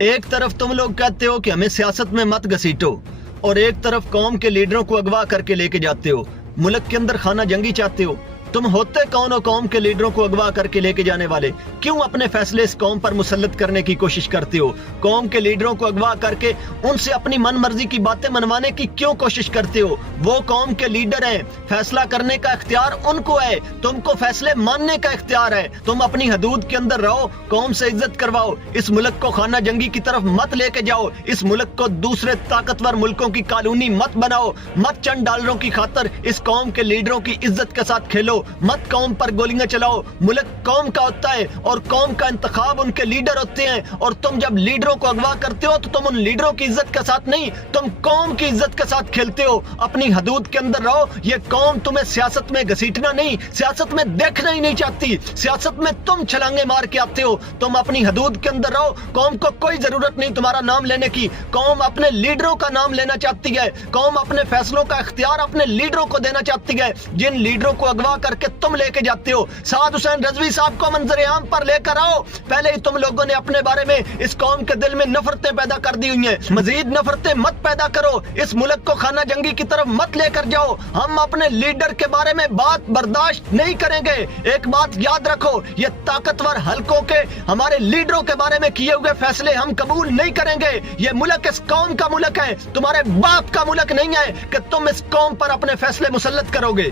ایک طرف تم لوگ کہتے ہو کہ ہمیں سیاست میں مت گھسیٹو اور ایک طرف قوم کے لیڈروں کو اغوا کر کے لے کے جاتے ہو، ملک کے اندر خانہ جنگی چاہتے ہو۔ تم ہوتے کون ہو قوم کے لیڈروں کو اغوا کر کے لے کے جانے والے؟ کیوں اپنے فیصلے اس قوم پر مسلط کرنے کی کوشش کرتے ہو؟ قوم کے لیڈروں کو اغوا کر کے ان سے اپنی من مرضی کی باتیں منوانے کی کیوں کوشش کرتے ہو؟ وہ قوم کے لیڈر ہیں، فیصلہ کرنے کا اختیار ان کو ہے، تم کو فیصلے ماننے کا اختیار ہے۔ تم اپنی حدود کے اندر رہو، قوم سے عزت کرواؤ، اس ملک کو خانہ جنگی کی طرف مت لے کے جاؤ، اس ملک کو دوسرے طاقتور ملکوں کی کالونی مت بناؤ، مت چند ڈالروں کی خاطر اس قوم کے لیڈروں کی عزت کے ساتھ کھیلو، مت قوم پر گولیاں چلاؤ۔ ملک قوم کا ہوتا ہے اور قوم کا انتخاب ان کے لیڈر ہوتے ہیں، اور تم جب لیڈروں کو اغوا کرتے ہو تو تم ان لیڈروں کی عزت کے ساتھ نہیں، تم قوم کی عزت کے ساتھ کھیلتے ہو۔ اپنی حدود کے اندر رہو، یہ قوم تمہیں سیاست میں گھسیٹنا نہیں، سیاست میں دیکھنا ہی نہیں چاہتی، سیاست میں تم چھلانگے مار کے آتے ہو۔ تم اپنی حدود کے اندر رہو، قوم کو کوئی ضرورت نہیں تمہارا نام لینے کی، قوم اپنے لیڈروں کا نام لینا چاہتی ہے، قوم اپنے فیصلوں کا اختیار اپنے لیڈروں کو دینا چاہتی ہے، جن لیڈروں کو اغوا کر کے تم لے کے جاتے ہو۔ سعد حسین رضوی صاحب کو منظر عام پر لے کر آؤ، پہلے ہی تم لوگوں نے اپنے بارے میں اس قوم کے دل میں نفرتیں پیدا کر دی ہوئی ہیں، مزید نفرتیں مت پیدا کرو، اس ملک کو خانہ جنگی کی طرف مت لے کر جاؤ۔ ہم اپنے لیڈر کے بارے میں بات برداشت نہیں کریں گے۔ ایک بات یاد رکھو، یہ طاقتور حلقوں کے ہمارے لیڈروں کے بارے میں کیے ہوئے فیصلے ہم قبول نہیں کریں گے۔ یہ ملک اس قوم کا ملک ہے، تمہارے باپ کا ملک نہیں ہے کہ تم اس قوم پر اپنے فیصلے مسلط کرو گے۔